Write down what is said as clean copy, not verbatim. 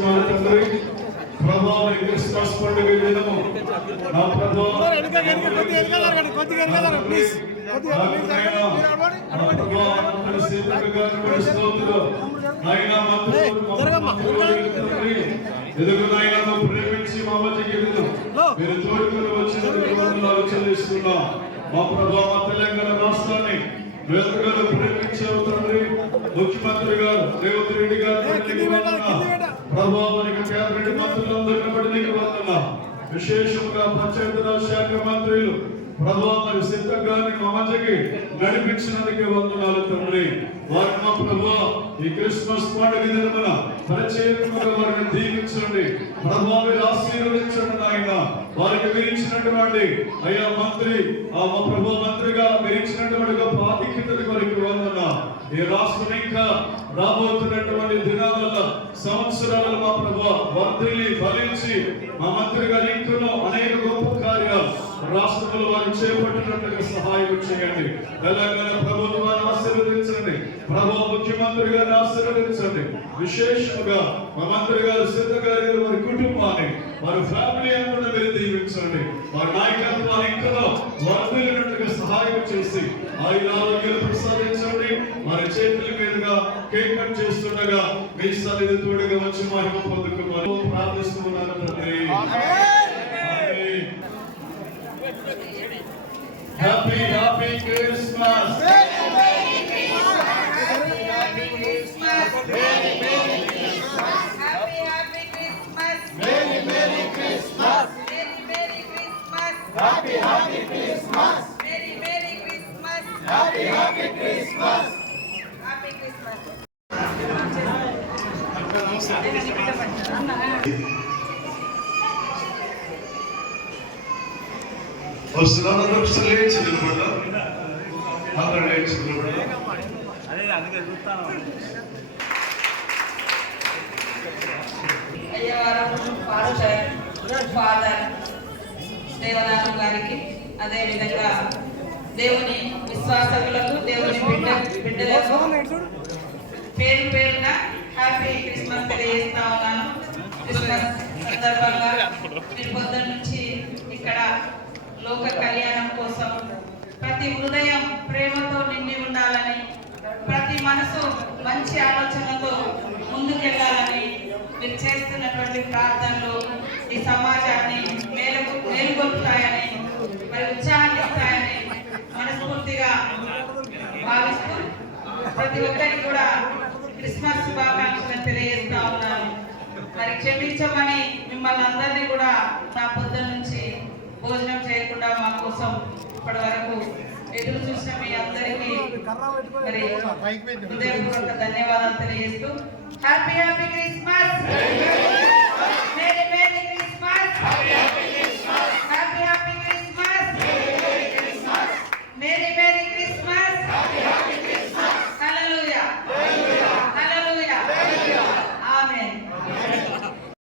చెల్లిస్తున్నాను తండ్రి. ప్రభా క్రిస్మస్ పండుగ దినము నా ప్రభా ఎదుగునైనా ప్రేమించి మా మధ్యకి మీరు తోడుకొని వచ్చినందుకు వందనాలు చెల్లిస్తున్నాం. మా ప్రభా మా తెలంగాణ రాష్ట్రాన్ని వేదగారు ప్రేమించావు తండ్రి. ముఖ్యమంత్రి గారు రేవంత్ రెడ్డి గారు ప్రభా మనకి కేంద్ర మంత్రులందరినీ బట్టి నీకు వందనాలు. విశేషంగా పంచాయతీరాజ్ శాఖ మంత్రులు ప్రభా మరి సిద్ధం గారిని మా మధ్యకి నడిపించినందుకే వందనాలు తండ్రి. వారిని మా ప్రభా ఈ క్రిస్మస్ పండుగ దినమున ప్రత్యేకంగా వారిని దీవించండి. ప్రభా మీరు ఆశీర్వదించండి నాయన. వారికి విరించినటువంటి అయ్యా మంత్రి మా ప్రభా మంత్రిగా విరించినటువంటి గొప్ప ఆధిక్యతలు వారికి వందనాలు. ఈ రాష్ట్రం ఇంకా రాబోతున్నటువంటి దినాలలో సంవత్సరాలలో మా ప్రభా వర్ధిల్లి ఫలించి మా మంత్రి గారి ఇంట్లో అనేక గొప్ప కార్యాలు రాష్ట్రంలో వారు చేపట్టినట్టుగా సహాయం చేయండి. తెలంగాణ ప్రభుత్వాన్ని ఆశీర్వదించండి. ప్రభు ముఖ్యమంత్రి గారిని ఆశీర్వదించండి. విశేషంగా మా మంత్రి గారు సిద్ధ గారి వారి కుటుంబాన్ని వారి ఫ్యామిలీ అందరూ మీరు దీవించండి. వారి నాయకత్వాన్ని ఇంకా వర్ధిల్లినట్టుగా సహాయం చేసి ఆరోగ్యాలు ప్రసాదించండి. వారి చేతుల మీదుగా కేక్ కట్ చేస్తుండగా మీ సన్నిధి తోడుగా వచ్చి మహిమ పొందుకోమని ప్రార్థిస్తున్నాను తండ్రి. Happy happy Christmas. Happy Happy Christmas. Merry Merry Christmas. Happy Happy Christmas. Happy Christmas. వస్తున్నాను లేచినప్పుడు అందరూ లేచినప్పుడు ఫాదర్ దేవనాథం గారికి అదేవిధంగా దేవుని విశ్వాసకులకు దేవుని బిడ్డలకు పేరు పేరున హ్యాపీ క్రిస్మస్ తెలియజేస్తా ఉన్నాను. క్రిస్మస్ సందర్భంగా నేను పొద్దున్న నుంచి ఇక్కడ లోక కళ్యాణం కోసం ప్రతి హృదయం ప్రేమతో నిండి ఉండాలని, ప్రతి మనసు మంచి ఆలోచనతో ముందుకెళ్లాలని మీరు చేస్తున్నటువంటి ప్రార్థనలు ఈ సమాజాన్ని మేలుకొల్పుతాయని మరి ఉత్సాహాన్నిస్తాయని మనస్ఫూర్తిగా భావిస్తూ ప్రతి ఒక్కరికి కూడా క్రిస్మస్ శుభాకాంక్షలు తెలియజేస్తా ఉన్నాను. మరి క్షమించమని మిమ్మల్ని అందరినీ కూడా నా పొద్దున్న నుంచి భోజనం చేయకుండా మా కోసం ఇప్పటి వరకు ఎదురు చూసిన మీ అందరికీ మరి హృదయపూర్వక ధన్యవాదాలు తెలియజేస్తూ హ్యాపీ హ్యాపీ క్రిస్మస్.